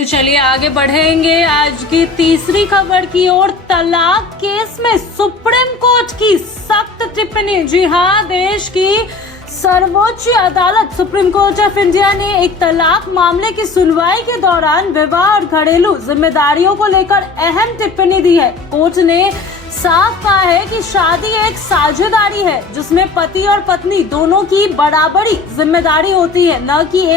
तो चलिए आगे बढ़ेंगे आज की तीसरी खबर की ओर। तलाक केस में सुप्रीम कोर्ट की सख्त टिप्पणी। जी हाँ, देश की सर्वोच्च अदालत सुप्रीम कोर्ट ऑफ इंडिया ने एक तलाक मामले की सुनवाई के दौरान विवाह और घरेलू जिम्मेदारियों को लेकर अहम टिप्पणी दी है। कोर्ट ने साफ कहा है कि शादी एक साझेदारी है जिसमें पति और पत्नी दोनों की बराबरी जिम्मेदारी होती है, न कि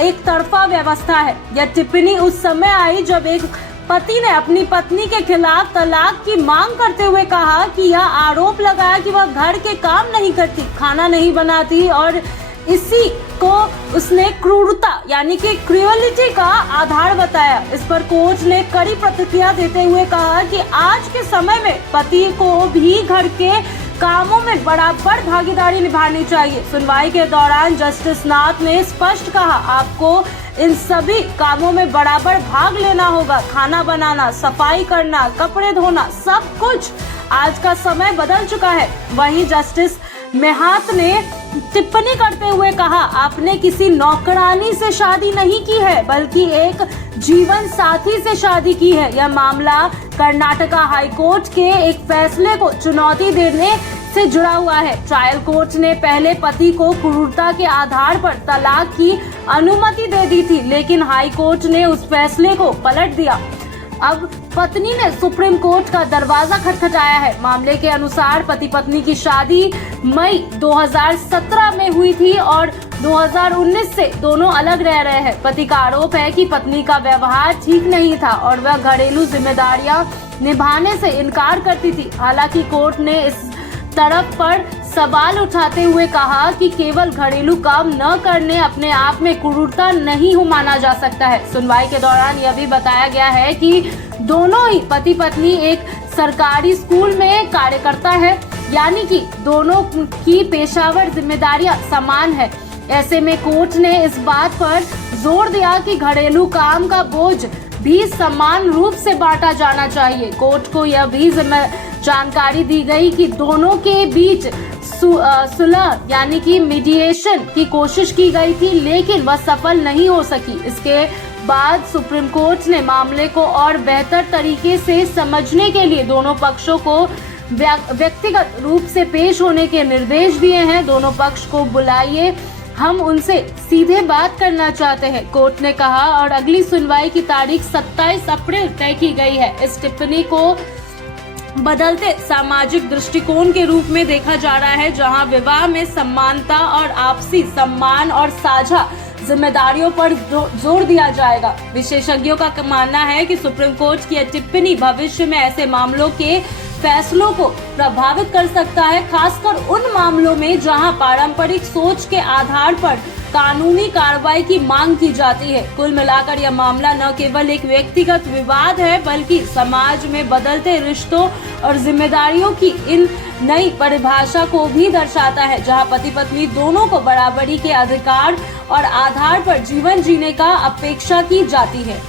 एक तरफा व्यवस्था है। यह टिप्पणी उस समय आई जब एक पति ने अपनी पत्नी के खिलाफ तलाक की मांग करते हुए कहा कि यह आरोप लगाया कि वह घर के काम नहीं करती, खाना नहीं बनाती और इसी को उसने क्रूरता यानी कि क्रूएलिटी का आधार बताया। इस पर कोर्ट ने कड़ी प्रतिक्रिया देते हुए कहा कि आज के समय में पति को भी घर के कामों में बराबर भागीदारी निभानी चाहिए। सुनवाई के दौरान जस्टिस नाथ ने स्पष्ट कहा, आपको इन सभी कामों में बराबर भाग लेना होगा। खाना बनाना, सफाई करना, कपड़े धोना, सब कुछ। आज का समय बदल चुका है। वहीं जस्टिस मेहात ने टिप्पणी करते हुए कहा, आपने किसी नौकरानी से शादी नहीं की है बल्कि एक जीवन साथी से शादी की है। यह मामला कर्नाटका हाई कोर्ट के एक फैसले को चुनौती देने से जुड़ा हुआ है। ट्रायल कोर्ट ने पहले पति को क्रूरता के आधार पर तलाक की अनुमति दे दी थी, लेकिन हाई कोर्ट ने उस फैसले को पलट दिया। अब पत्नी ने सुप्रीम कोर्ट का दरवाजा खटखटाया है। मामले के अनुसार पति पत्नी की शादी मई 2017 में हुई थी और 2019 से दोनों अलग रह रहे हैं। पति का आरोप है कि पत्नी का व्यवहार ठीक नहीं था और वह घरेलू जिम्मेदारियां निभाने से इनकार करती थी। हालांकि कोर्ट ने इस तरफ पर सवाल उठाते हुए कहा कि केवल घरेलू काम न करने अपने आप में क्रूरता नहीं माना जा सकता है। सुनवाई के दौरान यह भी बताया गया है कि दोनों ही पति पत्नी एक सरकारी स्कूल में कार्य करता है, यानी कि दोनों की पेशेवर जिम्मेदारियां समान है। ऐसे में कोर्ट ने इस बात पर जोर दिया कि घरेलू काम का बोझ भी समान रूप से बांटा जाना चाहिए। कोर्ट को यह भी जानकारी दी गई कि दोनों के बीच सुलह यानी कि मीडिएशन की कोशिश की गई थी, लेकिन वह सफल नहीं हो सकी। इसके बाद सुप्रीम कोर्ट ने मामले को और बेहतर तरीके से समझने के लिए दोनों पक्षों को व्यक्तिगत रूप से पेश होने के निर्देश दिए हैं। दोनों पक्ष को बुलाइए, हम उनसे सीधे बात करना चाहते हैं, कोर्ट ने कहा। और अगली सुनवाई की तारीख 27 अप्रैल तय की गई है। इस टिप्पणी को बदलते सामाजिक दृष्टिकोण के रूप में देखा जा रहा है, जहां विवाह में समानता और आपसी सम्मान और साझा जिम्मेदारियों पर जोर दिया जाएगा। विशेषज्ञों का मानना है कि सुप्रीम कोर्ट की टिप्पणी भविष्य में ऐसे मामलों के फैसलों को प्रभावित कर सकता है, खासकर उन मामलों में जहां पारंपरिक सोच के आधार पर कानूनी कार्रवाई की मांग की जाती है। कुल मिलाकर यह मामला न केवल एक व्यक्तिगत विवाद है बल्कि समाज में बदलते रिश्तों और जिम्मेदारियों की इन नई परिभाषा को भी दर्शाता है, जहां पति पत्नी दोनों को बराबरी के अधिकार और आधार पर जीवन जीने का अपेक्षा की जाती है।